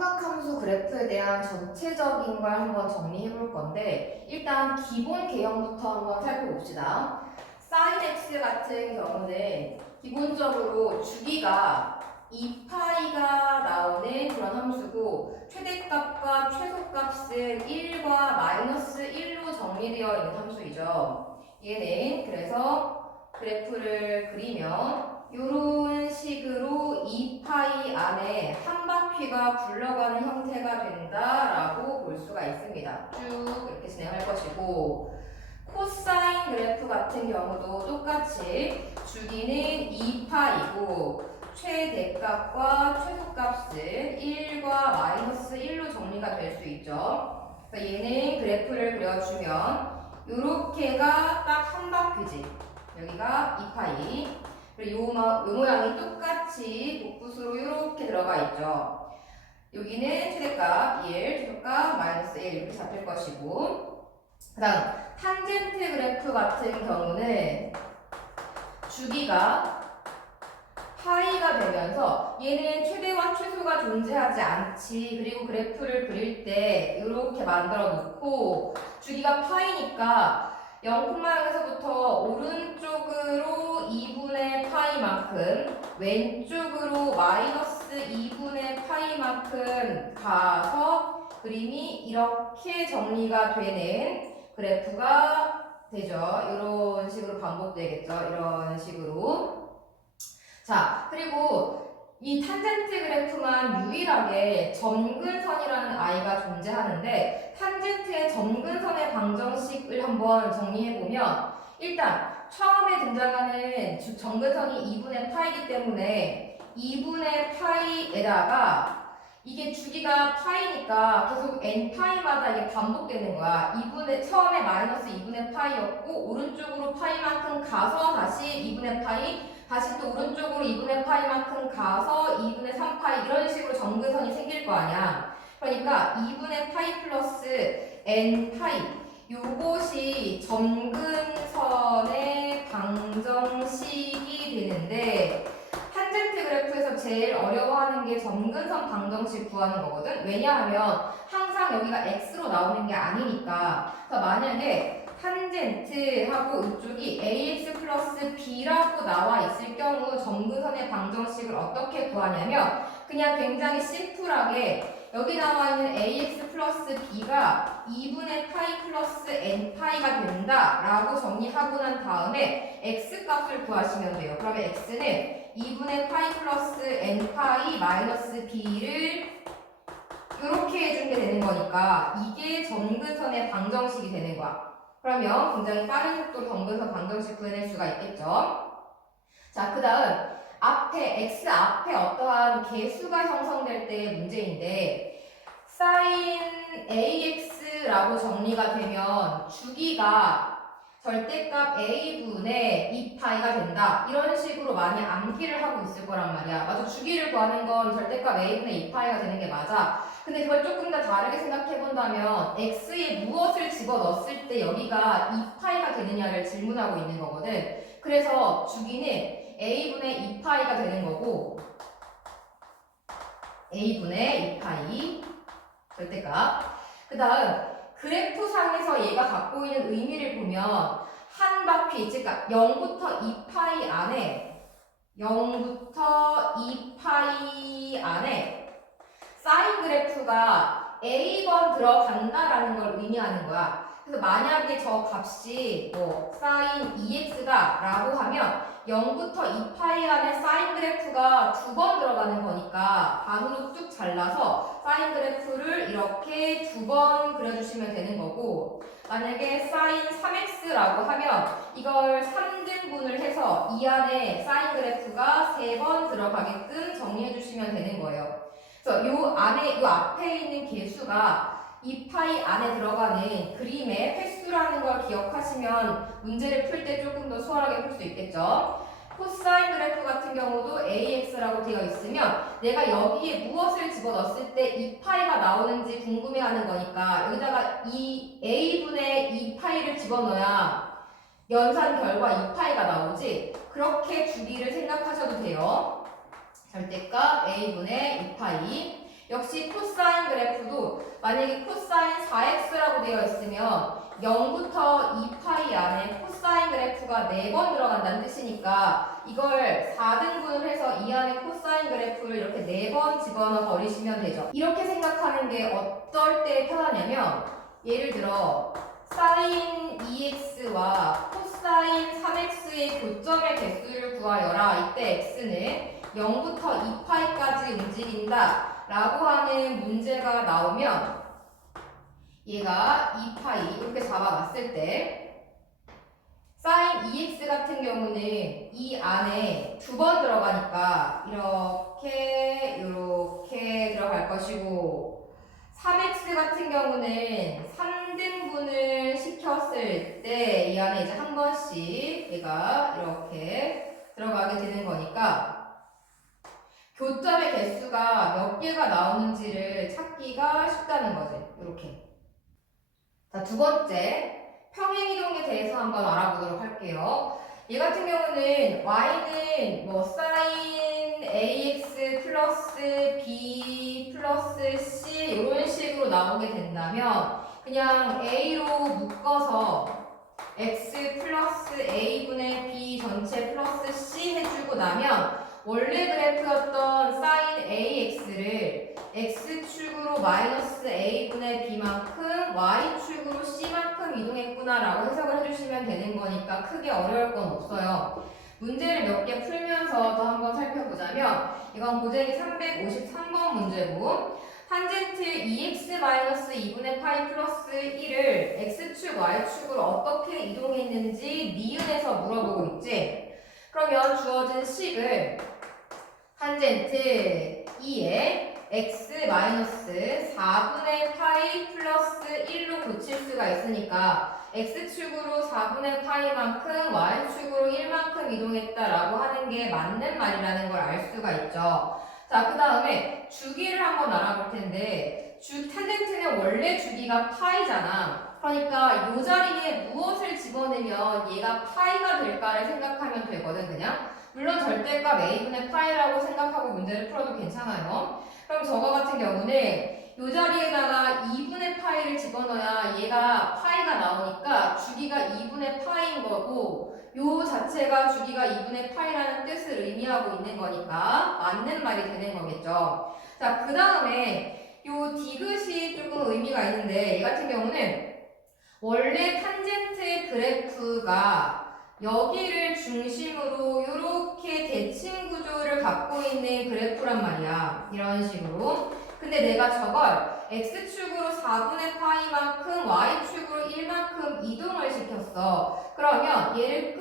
삼각함수 그래프에 대한 전체적인 걸 한번 정리해 볼 건데 일단 기본 개형부터 한번 살펴봅시다. sin x 같은 경우는 기본적으로 주기가 2파이가 나오는 그런 함수고 최대값과 최소값은 1과 마이너스 1로 정리되어 있는 함수이죠. 얘는 그래서 그래프를 그리면 이런 식으로 2파이 안에 한 바퀴가 굴러가는 형태가 된다라고 볼 수가 있습니다. 쭉 이렇게 진행할 것이고 코사인 그래프 같은 경우도 똑같이 주기는 2파이고 최대값과 최소값은 1과 마이너스 1로 정리가 될 수 있죠. 그래서 얘는 그래프를 그려주면 이렇게가 딱 한 바퀴지. 여기가 2파이. 그리고 요 모양이 똑같이 복부수로 이렇게 들어가 있죠. 여기는 최대값 1, 최소값 마이너스 1 이렇게 잡힐 것이고 그 다음 탄젠트 그래프 같은 경우는 주기가 파이가 되면서 얘는 최대와 최소가 존재하지 않지. 그리고 그래프를 그릴 때 이렇게 만들어 놓고 주기가 파이니까 0,0에서부터 오른쪽으로 2분의 파이만큼 왼쪽으로 마이너스 2분의 파이만큼 가서 그림이 이렇게 정리가 되는 그래프가 되죠. 이런 식으로 반복되겠죠. 이런 식으로. 자, 그리고 이 탄젠트 그래프만 유일하게 점근선이라는 i가 존재하는데 탄젠트의 점근선의 방정식을 한번 정리해보면 일단 처음에 등장하는 점근선이 2분의 파이기 때문에 2분의 파이에다가 이게 주기가 파이니까 계속 n파이마다 이게 반복되는 거야. 처음에 마이너스 2분의 파이였고 오른쪽으로 파이만큼 가서 다시 2분의 파이 다시 또 오른쪽으로 2분의 파이만큼 가서 2분의 3파이 이런 식으로 점근선이 생길 거 아니야. 그러니까 2분의 파이 플러스 n파이 요것이 점근선의 방정식이 되는데 탄젠트 그래프에서 제일 어려워하는 게 점근선 방정식 구하는 거거든. 왜냐하면 항상 여기가 x로 나오는 게 아니니까. 그래서 만약에 탄젠트하고 이쪽이 ax 플러스 b라고 나와 있을 경우 점근선의 방정식을 어떻게 구하냐면 그냥 굉장히 심플하게 여기 나와 있는 ax 플러스 b가 2분의 파이 플러스 n파이가 된다라고 정리하고 난 다음에 x 값을 구하시면 돼요. 그러면 x는 2분의 파이 플러스 n파이 마이너스 b를 이렇게 해준 게 되는 거니까 이게 점근선의 방정식이 되는 거야. 그러면 굉장히 빠른 속도로 점근선 방정식 구해낼 수가 있겠죠. 자, 그 다음 앞에 x 앞에 어떠한 개수가 형성될 때의 문제인데 sin ax라고 정리가 되면 주기가 절대값 a분의 2파이가 된다. 이런 식으로 많이 암기를 하고 있을 거란 말이야. 맞아, 주기를 구하는 건 절대값 a분의 2파이가 되는 게 맞아. 근데 그걸 조금 더 다르게 생각해 본다면 x에 무엇을 집어넣었을 때 여기가 2파이가 되느냐를 질문하고 있는 거거든. 그래서 주기는 a분의 2파이가 되는 거고 a분의 2파이 절대값. 그 다음 그래프상에서 얘가 갖고 있는 의미를 보면 한 바퀴, 즉 0부터 2파이 안에 0부터 2파이 안에 사인 그래프가 A번 들어간다라는 걸 의미하는 거야. 그래서 만약에 저 값이 뭐 사인 2x다 라고 하면 0부터 2파이 안에 사인 그래프가 2번 들어가는 거니까 반으로 쭉 잘라서 사인 그래프를 이렇게 2번 그려주시면 되는 거고 만약에 사인 3x라고 하면 이걸 3등분을 해서 이 안에 사인 그래프가 3번 들어가게끔 정리해 주시면 되는 거예요. 그래서 요 앞에 있는 개수가 2파이 안에 들어가는 그림의 횟수라는 걸 기억하시면 문제를 풀 때 조금 더 수월하게 풀 수 있겠죠. 코사인 그래프 같은 경우도 AX라고 되어 있으면 내가 여기에 무엇을 집어넣었을 때 2파이가 나오는지 궁금해하는 거니까 여기다가 이 A분의 2파이를 집어넣어야 연산 결과 2파이가 나오지. 그렇게 주기를 생각하셔도 돼요. 절대값 A분의 2파이. 역시 코사인 그래프도 만약에 코사인 4x라고 되어 있으면 0부터 2파이 안에 코사인 그래프가 4번 들어간다는 뜻이니까 이걸 4등분을 해서 이 안에 코사인 그래프를 이렇게 4번 집어넣어 버리시면 되죠. 이렇게 생각하는 게 어떨 때 편하냐면 예를 들어 사인 2x와 코사인 3x의 교점의 개수를 구하여라. 이때 x는 0부터 2파이까지 움직인다 라고 하는 문제가 나오면 얘가 2파이 이렇게 잡아놨을 때 사인 2x 같은 경우는 이 안에 2번 들어가니까 이렇게 들어갈 것이고 3x 같은 경우는 3등분을 시켰을 때 이 안에 이제 한 번씩 얘가 이렇게 들어가게 되는 거니까 교점의 개수가 몇 개가 나오는지를 찾기가 쉽다는 거지. 이렇게. 자, 두 번째, 평행이동에 대해서 한번 알아보도록 할게요. 얘 같은 경우는 y는 뭐 sin ax 플러스 b 플러스 c 이런 식으로 나오게 된다면 그냥 a로 묶어서 x 플러스 a분의 b 전체 플러스 c 해주고 나면 원래 그래프였던 sin ax를 x축으로 마이너스 a분의 b만큼 y축으로 c만큼 이동했구나라고 해석을 해주시면 되는 거니까 크게 어려울 건 없어요. 문제를 몇 개 풀면서 더 한번 살펴보자면 이건 고재기 353번 문제고 탄젠트 2x-2분의 파이 플러스 1을 x축, y축으로 어떻게 이동했는지 니은에서 물어보고 있지? 그러면 주어진 식을 탄젠트 2에 x-4분의 파이 플러스 1로 고칠 수가 있으니까 x축으로 4분의 파이만큼 y축으로 1만큼 이동했다라고 하는 게 맞는 말이라는 걸 알 수가 있죠. 자, 그 다음에 주기를 한번 알아볼 텐데 탄젠트는 원래 주기가 파이잖아. 그러니까 이 자리에 무엇을 집어넣으면 얘가 파이가 될까를 생각하면 되거든 그냥. 물론 절대값 a분의 파이라고 생각하고 문제를 풀어도 괜찮아요. 그럼 저거 같은 경우는 이 자리에다가 2분의 파이를 집어넣어야 얘가 파이가 나오니까 주기가 2분의 파이인 거고 요 자체가 주기가 2분의 파이라는 뜻을 의미하고 있는 거니까 맞는 말이 되는 거겠죠. 자, 그 다음에 요 디귿이 조금 의미가 있는데 얘 같은 경우는 원래 탄젠트 그래프가 여기를 중심으로 이렇게 대칭 구조를 갖고 있는 그래프란 말이야. 이런 식으로. 근데 내가 저걸 x축으로 4분의 파이만큼 y축으로 1만큼 이동을 시켰어. 그러면 얘를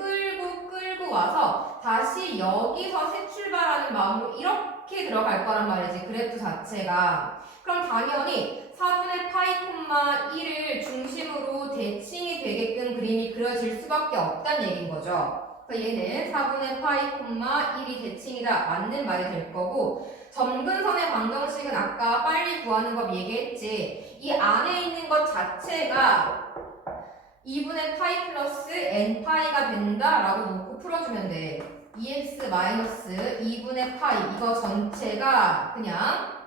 끌고 와서 다시 여기서 새 출발하는 마음으로 이렇게 들어갈 거란 말이지. 그래프 자체가. 그럼 당연히 4분의 파이 콤마 1을 중심으로 대칭이 되게끔 그림이 그려질 수밖에 없다는 얘기인 거죠. 그래서 얘는 4분의 파이 콤마 1이 대칭이다. 맞는 말이 될 거고 점근선의 방정식은 아까 빨리 구하는 법 얘기했지. 이 안에 있는 것 자체가 2분의 파이 플러스 n파이가 된다라고 놓고 풀어주면 돼. 2x 마이너스 2분의 파이 이거 전체가 그냥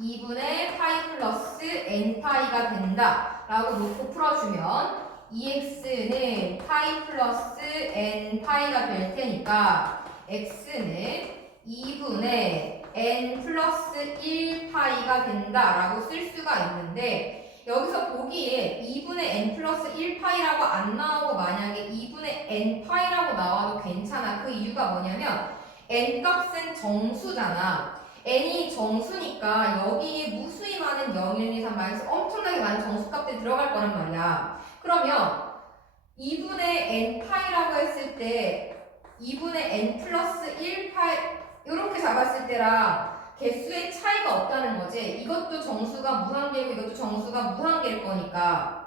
2분의 파이 플러스 n파이가 된다라고 놓고 풀어주면 2x는 파이 플러스 n파이가 될 테니까 x는 2분의 n 플러스 1파이가 된다라고 쓸 수가 있는데 여기서 보기에 2분의 n 플러스 1파이라고 안 나오고 만약에 2분의 n파이라고 나와도 괜찮아. 그 이유가 뭐냐면 n 값은 정수잖아. n이 정수니까 여기에 무수히 많은 0, 1, 2, 3, 마이너스 엄청나게 많은 정수값들이 들어갈 거란 말이야. 그러면 2분의 n파이라고 했을 때 2분의 n 플러스 1파이 이렇게 잡았을 때랑 개수의 차이가 없다는 거지. 이것도 정수가 무한계고 이것도 정수가 무한계일 거니까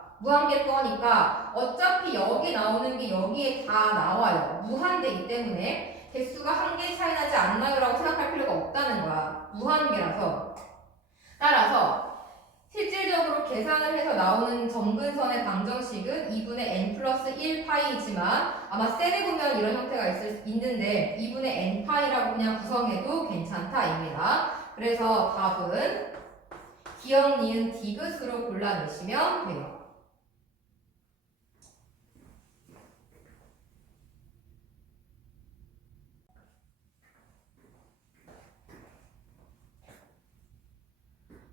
어차피 여기 나오는 게 여기에 다 나와요. 무한대이기 때문에 개수가 한 개 차이 나지 않나요? 라고 생각할 필요가 없다는 거야. 무한계라서. 따라서 실질적으로 계산을 해서 나오는 점근선의 방정식은 2분의 n 플러스 1파이이지만 아마 셀에 보면 이런 형태가 있는데 2분의 n파이라고 그냥 구성해도 괜찮다입니다. 그래서 답은 기억, 니은, 디귿으로 골라내시면 돼요.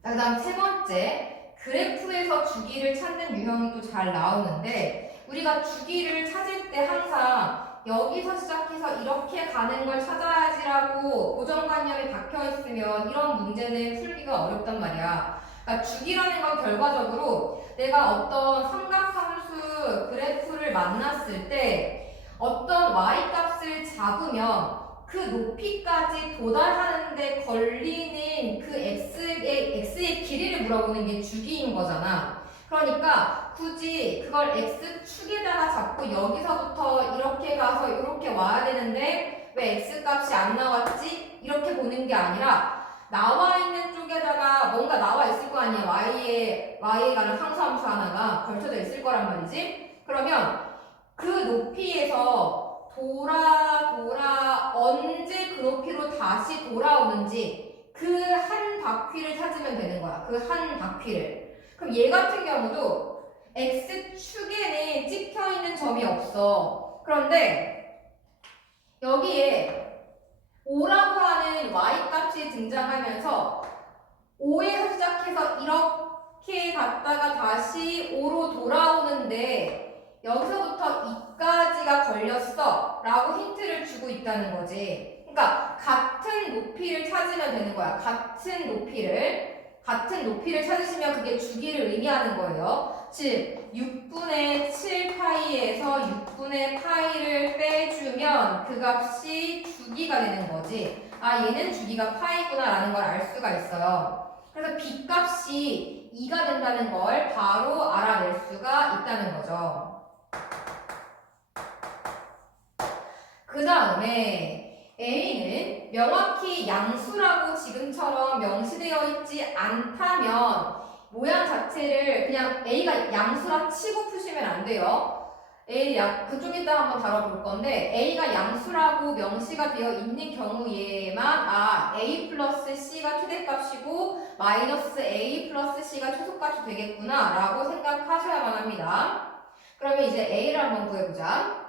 자, 그 다음 세 번째, 그래프에서 주기를 찾는 유형이 또 잘 나오는데, 우리가 주기를 찾을 때 항상 여기서 시작해서 이렇게 가는 걸 찾아야지라고 고정관념이 박혀있으면 이런 문제는 풀기가 어렵단 말이야. 그러니까 주기라는 건 결과적으로 내가 어떤 삼각함수 그래프를 만났을 때 어떤 y-값을 잡으면 그 높이까지 도달하는데 걸리는 그 x의 길이를 물어보는 게 주기인 거잖아. 그러니까 굳이 그걸 x축에다가 잡고 여기서부터 이렇게 가서 이렇게 와야 되는데 왜 x값이 안 나왔지? 이렇게 보는 게 아니라 나와 있는 쪽에다가 뭔가 나와 있을 거 아니야. y에 가는 상수함수 하나가 걸쳐져 있을 거란 말이지. 그러면 그 높이에서 언제 그 높이로 다시 돌아오는지 그 한 바퀴를 찾으면 되는 거야. 그 한 바퀴를. 그럼 얘 같은 경우도 x축에는 찍혀 있는 점이 없어. 그런데 여기에 5라고 하는 y값이 등장하면서 5에서 시작해서 이렇게 갔다가 다시 5로 돌아오는데 여기서부터 2까지가 걸렸어 라고 힌트를 주고 있다는 거지. 그러니까 같은 높이를 찾으면 되는 거야. 같은 높이를 찾으시면 그게 주기를 의미하는 거예요. 즉 6분의 7파이에서 6분의 파이를 빼주면 그 값이 주기가 되는 거지. 아, 얘는 주기가 파이구나 라는 걸 알 수가 있어요. 그래서 b값이 2가 된다는 걸 바로 알아낼 수가 있다는 거죠. 그 다음에 A는 명확히 양수라고 지금처럼 명시되어 있지 않다면 모양 자체를 그냥 A가 양수라 치고 푸시면 안 돼요. 그좀 이따 한번 다뤄볼 건데 A가 양수라고 명시가 되어 있는 경우에만 A 플러스 C가 최대값이고 마이너스 A 플러스 C가 최소값이 되겠구나 라고 생각하셔야만 합니다. 그러면 이제 A를 한번 구해보자.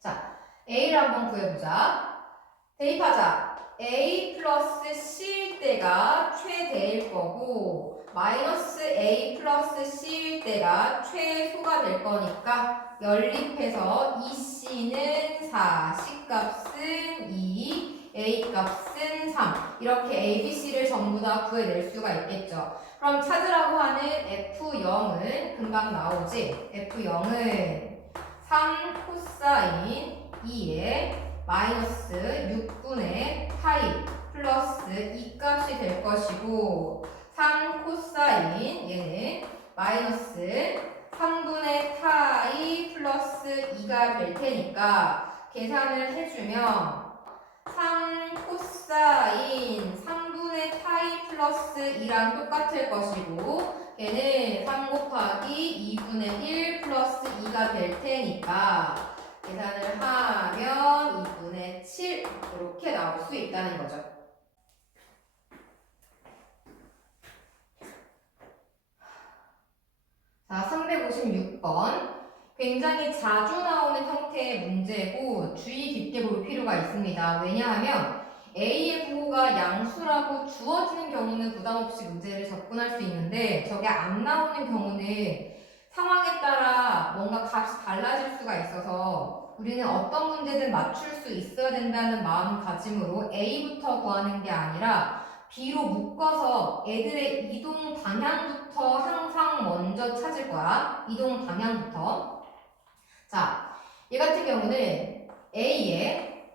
자, A를 한번 구해보자. 대입하자. A 플러스 C일 때가 최대일 거고 마이너스 A 플러스 C일 때가 최소가 될 거니까 연립해서 2C는 4, C값은 2, A값은 3 이렇게 A, B, C를 전부 다 구해낼 수가 있겠죠. 그럼 찾으라고 하는 F0은 금방 나오지? F0은 3 코사인 2에 마이너스 6분의 파이 플러스 2값이 될 것이고 3 코사인 얘는 마이너스 3분의 파이 플러스 2가 될 테니까 계산을 해주면 3 코사인 3분의 파이 플러스 2랑 똑같을 것이고 얘는 3 곱하기 2분의 1 플러스 2가 될 테니까 계산을 하면 2분의 7 이렇게 나올 수 있다는 거죠. 자, 356번. 굉장히 자주 나오는 형태의 문제고 주의 깊게 볼 필요가 있습니다. 왜냐하면 A의 부호가 양수라고 주어지는 경우는 부담없이 문제를 접근할 수 있는데 저게 안 나오는 경우는 상황에 따라 뭔가 값이 달라질 수가 있어서 우리는 어떤 문제든 맞출 수 있어야 된다는 마음가짐으로 A부터 구하는 게 아니라 B로 묶어서 애들의 이동 방향부터 항상 먼저 찾을 거야. 이동 방향부터. 자, 얘 같은 경우는 A에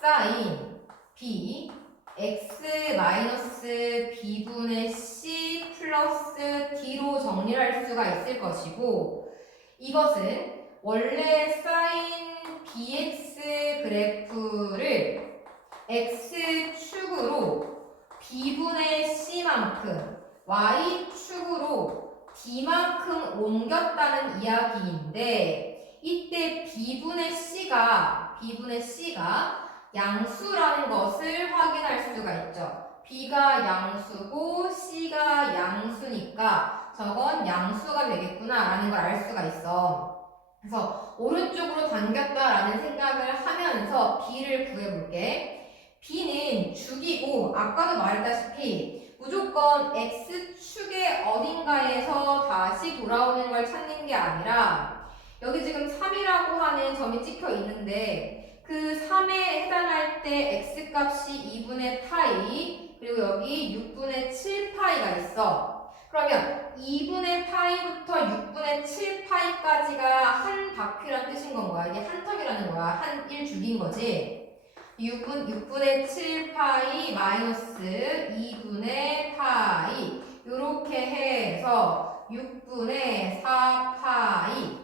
사인 B x 마이너스 b분의 c 플러스 d로 정리할 수가 있을 것이고 이것은 원래 사인 bx 그래프를 x축으로 b분의 c만큼 y축으로 D만큼 옮겼다는 이야기인데 이때 B분의 C가 양수라는 것을 확인할 수가 있죠. B가 양수고 C가 양수니까 저건 양수가 되겠구나 라는 걸 알 수가 있어. 그래서 오른쪽으로 당겼다라는 생각을 하면서 B를 구해볼게. B는 죽이고 아까도 말했다시피 무조건 X축의 어딘가에서 다시 돌아오는 걸 찾는 게 아니라 여기 지금 3이라고 하는 점이 찍혀 있는데 그 3에 해당할 때 X값이 2분의 파이 그리고 여기 6분의 7파이가 있어. 그러면 2분의 파이부터 6분의 7파이까지가 한 바퀴란 뜻인 건 거야. 이게 한 텀이라는 거야. 한 1 죽인 거지. 6분의 7파이 마이너스 2분의 파이 이렇게 해서 6분의 4파이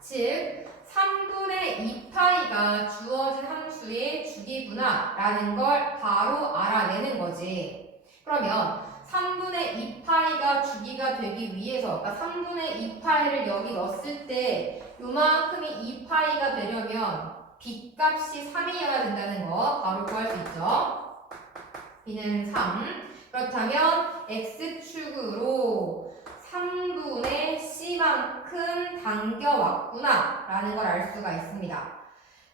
즉 3분의 2파이가 주어진 함수의 주기구나 라는 걸 바로 알아내는 거지. 그러면 3분의 2파이가 주기가 되기 위해서 그러니까 3분의 2파이를 여기 넣었을 때 요만큼이 2파이가 되려면 B값이 3이어야 된다는 거 바로 구할 수 있죠. B는 3. 그렇다면 X축으로 3분의 C만큼 당겨왔구나 라는 걸 알 수가 있습니다.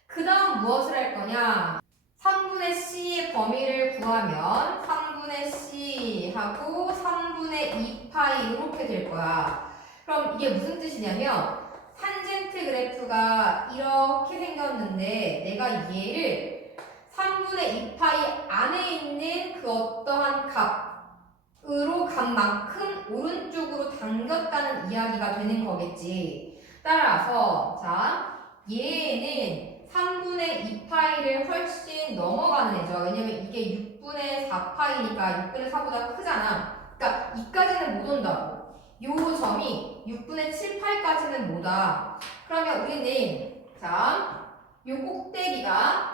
그 다음 무엇을 할 거냐? 3분의 C의 범위를 구하면 3분의 C 하고 3분의 2파이 이렇게 될 거야. 그럼 이게 무슨 뜻이냐면 탄젠트 그래프가 이렇게 생겼는데 내가 얘를 3분의 2파이 안에 있는 그 어떠한 값으로 값만큼 오른쪽으로 당겼다는 이야기가 되는 거겠지. 따라서 자 얘는 3분의 2파이를 훨씬 넘어가는 애죠. 왜냐면 이게 6분의 4파이니까 6분의 4보다 크잖아. 그러니까 2까지는 못 온다고. 요 점이 6분의 7파이까지는 못 와. 그러면 우리는 자, 요 꼭대기가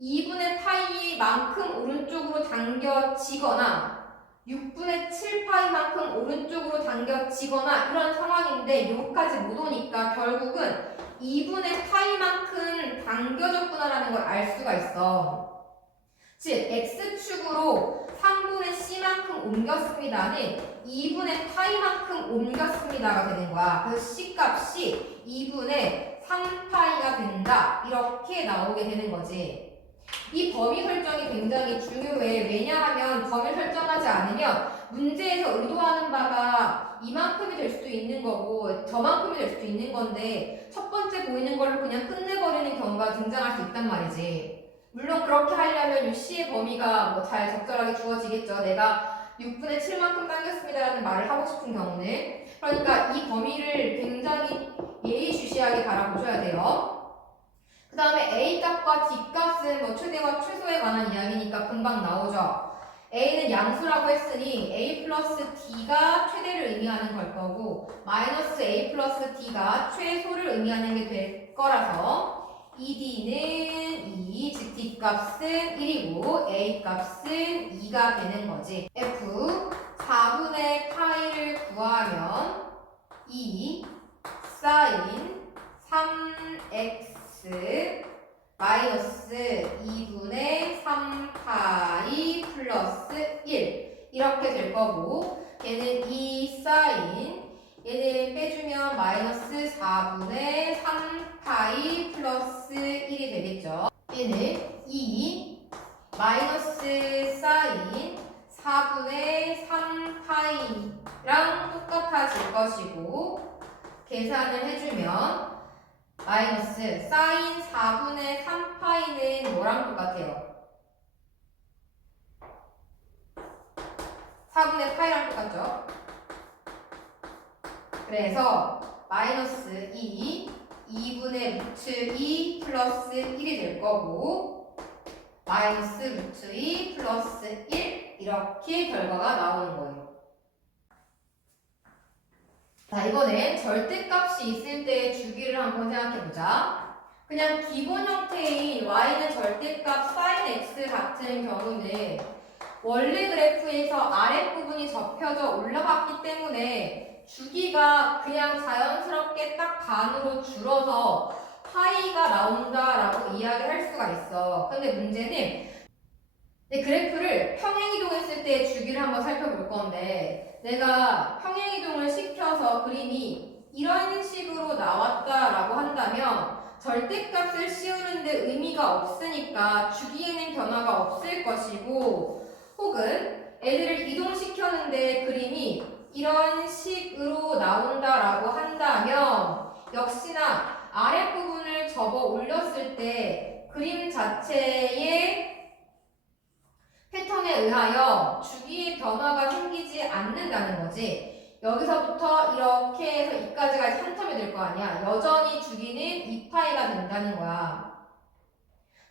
2분의 파이만큼 오른쪽으로 당겨지거나 6분의 7파이만큼 오른쪽으로 당겨지거나 이런 상황인데 여기까지 못 오니까 결국은 2분의 파이만큼 당겨졌구나라는 걸 알 수가 있어. 즉 X축으로 3분의 C만큼 옮겼습니다는 2분의 파이만큼 옮겼습니다가 되는 거야. 그래서 C값이 2분의 3파이가 된다. 이렇게 나오게 되는 거지. 이 범위 설정이 굉장히 중요해. 왜냐하면 범위 설정하지 않으면 문제에서 의도하는 바가 이만큼이 될 수도 있는 거고 저만큼이 될 수도 있는 건데 첫 번째 보이는 걸로 그냥 끝내버리는 경우가 등장할 수 있단 말이지. 물론 그렇게 하려면 이 C의 범위가 뭐 잘 적절하게 주어지겠죠. 내가 6분의 7만큼 당겼습니다라는 말을 하고 싶은 경우는. 그러니까 이 범위를 굉장히 예의주시하게 바라보셔야 돼요. 그 다음에 A값과 D값은 뭐 최대와 최소에 관한 이야기니까 금방 나오죠. A는 양수라고 했으니 A 플러스 D가 최대를 의미하는 걸 거고 마이너스 A 플러스 D가 최소를 의미하는 게 될 거라서 ED는 2, 즉 D값은 1이고 A값은 2가 되는 거지. F 4분의 파이를 구하면 2 사인 3x 마이너스 2분의 3파이 플러스 1 이렇게 될 거고 얘는 2 사인 얘는 빼주면 마이너스 4분의 3파이 플러스 1이 되겠죠. 얘는 2 마이너스 사인 4분의 3파이랑 똑같아질 것이고 계산을 해주면 마이너스 사인 4분의 3파이는 뭐랑 똑같아요? 4분의 파이랑 똑같죠? 그래서 마이너스 2분의 루트 2 플러스 1이 될 거고 마이너스 루트 2 플러스 1 이렇게 결과가 나오는 거예요. 자, 이번엔 절대값이 있을 때의 주기를 한번 생각해보자. 그냥 기본 형태인 y는 절대값 sin x 같은 경우는 원래 그래프에서 아랫부분이 접혀져 올라갔기 때문에 주기가 그냥 자연스럽게 딱 반으로 줄어서 파이가 나온다라고 이야기할 수가 있어. 근데 문제는 그래프를 평행이동했을 때 주기를 한번 살펴볼 건데 내가 평행이동을 시켜서 그림이 이런 식으로 나왔다라고 한다면 절대값을 씌우는데 의미가 없으니까 주기에는 변화가 없을 것이고 혹은 애들을 이동시켰는데 그림이 이런 식으로 나온다라고 한다면 역시나 아랫부분을 접어 올렸을 때 그림 자체의 패턴에 의하여 주기의 변화가 생기지 않는다는 거지. 여기서부터 이렇게 해서 이까지가 한 텀이 될 거 아니야. 여전히 주기는 2파이가 된다는 거야.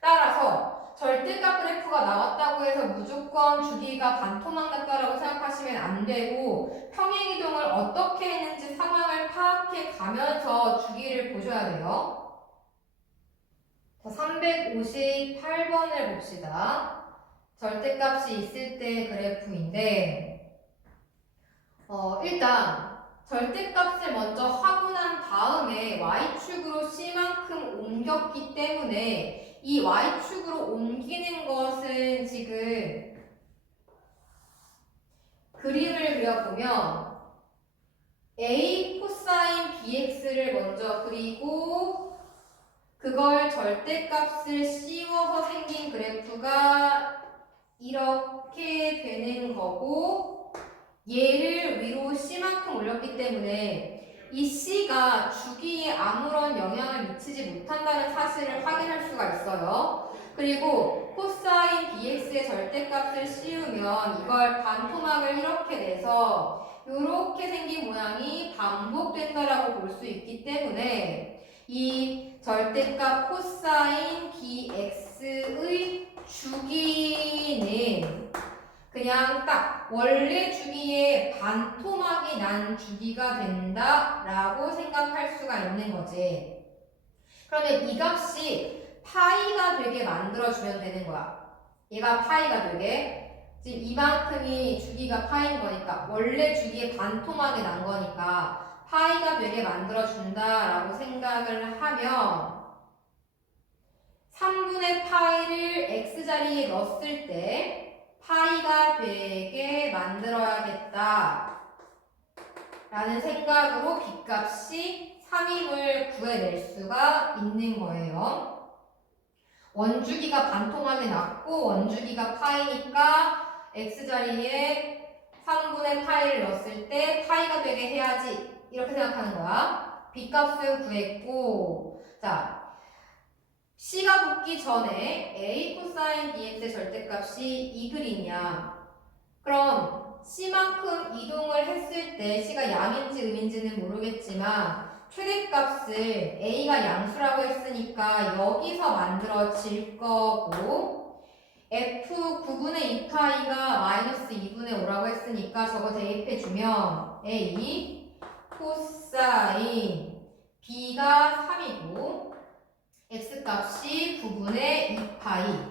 따라서 절대값 그래프가 나왔다고 해서 무조건 주기가 반토막 났다라고 생각하시면 안 되고 평행이동을 어떻게 했는지 상황을 파악해 가면서 주기를 보셔야 돼요. 자, 358번을 봅시다. 절대값이 있을 때 그래프인데 일단 절대값을 먼저 하고 난 다음에 y축으로 c만큼 옮겼기 때문에 이 y축으로 옮기는 것은 지금 그림을 그려보면 a 코사인 bx를 먼저 그리고 그걸 절대값을 씌워서 생긴 그래프가 이렇게 되는 거고 얘를 위로 c만큼 올렸기 때문에 이 c가 주기에 아무런 영향을 미치지 못한다는 사실을 확인할 수가 있어요. 그리고 코사인 bx의 절대값을 씌우면 이걸 반토막을 이렇게 내서 이렇게 생긴 모양이 반복된다라고 볼 수 있기 때문에 이 절대값 코사인 bx의 주기는 그냥 딱 원래 주기에 반토막이 난 주기가 된다라고 생각할 수가 있는 거지. 그러면 이 값이 파이가 되게 만들어주면 되는 거야. 얘가 파이가 되게 지금 이만큼이 주기가 파인 거니까 원래 주기에 반토막이 난 거니까 파이가 되게 만들어준다라고 생각을 하면 3분의 파이를 x자리에 넣었을 때 파이가 되게 만들어야겠다 라는 생각으로 b값이 3입을 구해낼 수가 있는 거예요. 원주기가 반토막이 났고 원주기가 파이니까 x자리에 3분의 파이를 넣었을 때 파이가 되게 해야지 이렇게 생각하는 거야. b값을 구했고 자 c가 붙기 전에 a 코사인 bx의 절대값이 이 그림이야. 그럼 c만큼 이동을 했을 때 c가 양인지 음인지는 모르겠지만 최대값을 a가 양수라고 했으니까 여기서 만들어질 거고 f 9분의 2파이가 마이너스 2분의 5라고 했으니까 저거 대입해주면 a 코사인 b가 3이고 x값이 9분의 2파이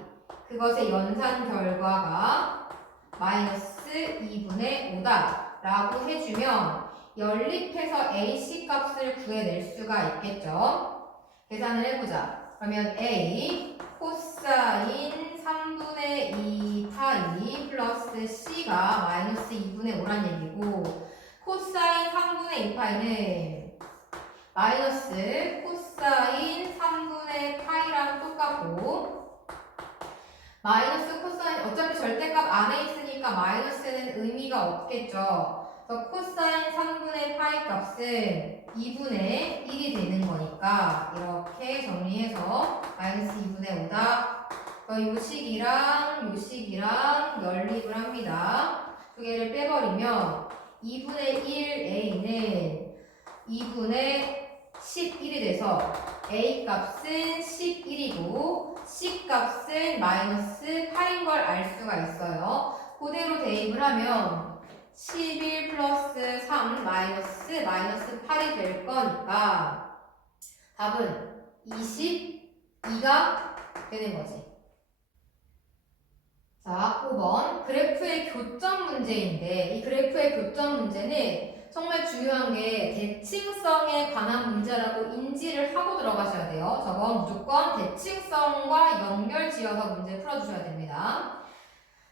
그것의 연산 결과가 마이너스 2분의 5다 라고 해주면 연립해서 ac 값을 구해낼 수가 있겠죠. 계산을 해보자. 그러면 a 코사인 3분의 2파이 플러스 c가 마이너스 2분의 5란 얘기고 코사인 3분의 2파이는 마이너스 코사인 3분의 파이랑 똑같고 마이너스 코사인 어차피 절대값 안에 있으니까 마이너스는 의미가 없겠죠. 그래서 코사인 3분의 파이 값은 2분의 1이 되는 거니까 이렇게 정리해서 마이너스 2분의 5다. 요 식이랑 요 식이랑 연립을 합니다. 두 개를 빼버리면 2분의 1a는 2분의 11이 돼서 a 값은 11이고 c 값은 마이너스 8인 걸 알 수가 있어요. 그대로 대입을 하면 11 플러스 3 마이너스 8이 될 거니까 답은 22가 되는 거지. 자, 5번. 그래프의 교점 문제인데, 이 그래프의 교점 문제는 정말 중요한 게 대칭성에 관한 문제라고 인지를 하고 들어가셔야 돼요. 저건 무조건 대칭성과 연결 지어서 문제 풀어주셔야 됩니다.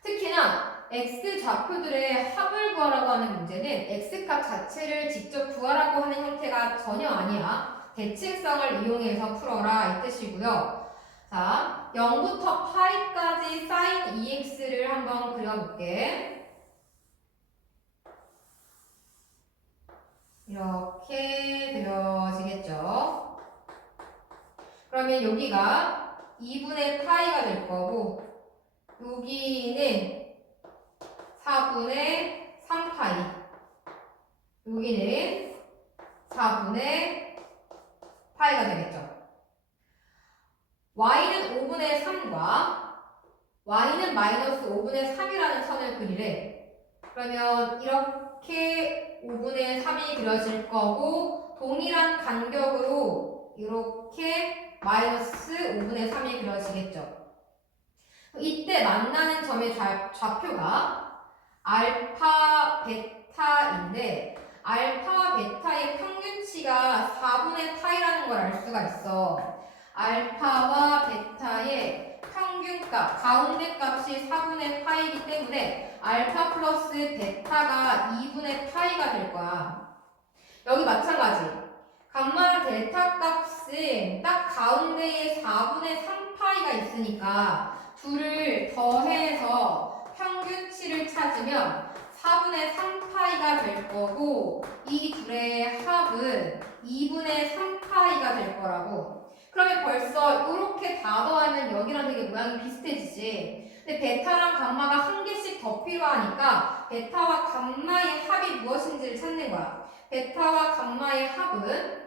특히나 x 좌표들의 합을 구하라고 하는 문제는 x값 자체를 직접 구하라고 하는 형태가 전혀 아니야. 대칭성을 이용해서 풀어라 이 뜻이고요. 자, 0부터 파이까지 sin 2x를 한번 그려볼게. 이렇게 그려지겠죠. 그러면 여기가 2분의 파이가 될 거고 여기는 4분의 3파이, 여기는 4분의 파이가 되겠죠. y는 5분의 3과 y는 마이너스 5분의 3이라는 선을 그리래. 그러면 이렇게 5분의 3이 그려질 거고 동일한 간격으로 이렇게 마이너스 5분의 3이 그려지겠죠. 이때 만나는 점의 좌표가 알파, 베타인데 알파, 베타의 평균치가 4분의 파이라는 걸 알 수가 있어. 알파와 베타의 평균값, 가운데 값이 4분의 파이이기 때문에 알파 플러스 베타가 2분의 파이가 될 거야. 여기 마찬가지. 감마랑 델타 값은 딱 가운데에 4분의 3파이가 있으니까 둘을 더해서 평균치를 찾으면 4분의 3파이가 될 거고 이 둘의 합은 2분의 3파이가 될 거라고. 그러면 벌써 이렇게 다 더하면 여기랑 되게 모양이 비슷해지지. 근데 베타랑 감마가 한 개씩 더 필요하니까 베타와 감마의 합이 무엇인지를 찾는 거야. 베타와 감마의 합은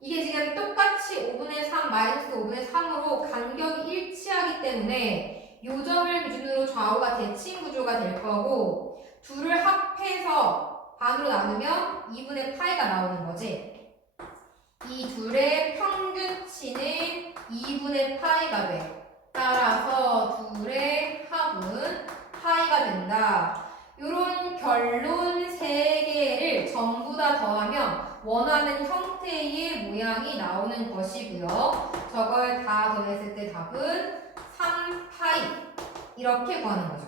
이게 지금 똑같이 5분의 3 마이너스 5분의 3으로 간격이 일치하기 때문에 요 점을 기준으로 좌우가 대칭 구조가 될 거고 둘을 합해서 반으로 나누면 2분의 파이가 나오는 거지. 이 둘의 평균치는 2분의 파이가 돼. 따라서 둘의 합은 파이가 된다. 이런 결론 3개를 전부 다 더하면 원하는 형태의 모양이 나오는 것이고요. 저걸 다 더했을 때 답은 3파이 이렇게 구하는 거죠.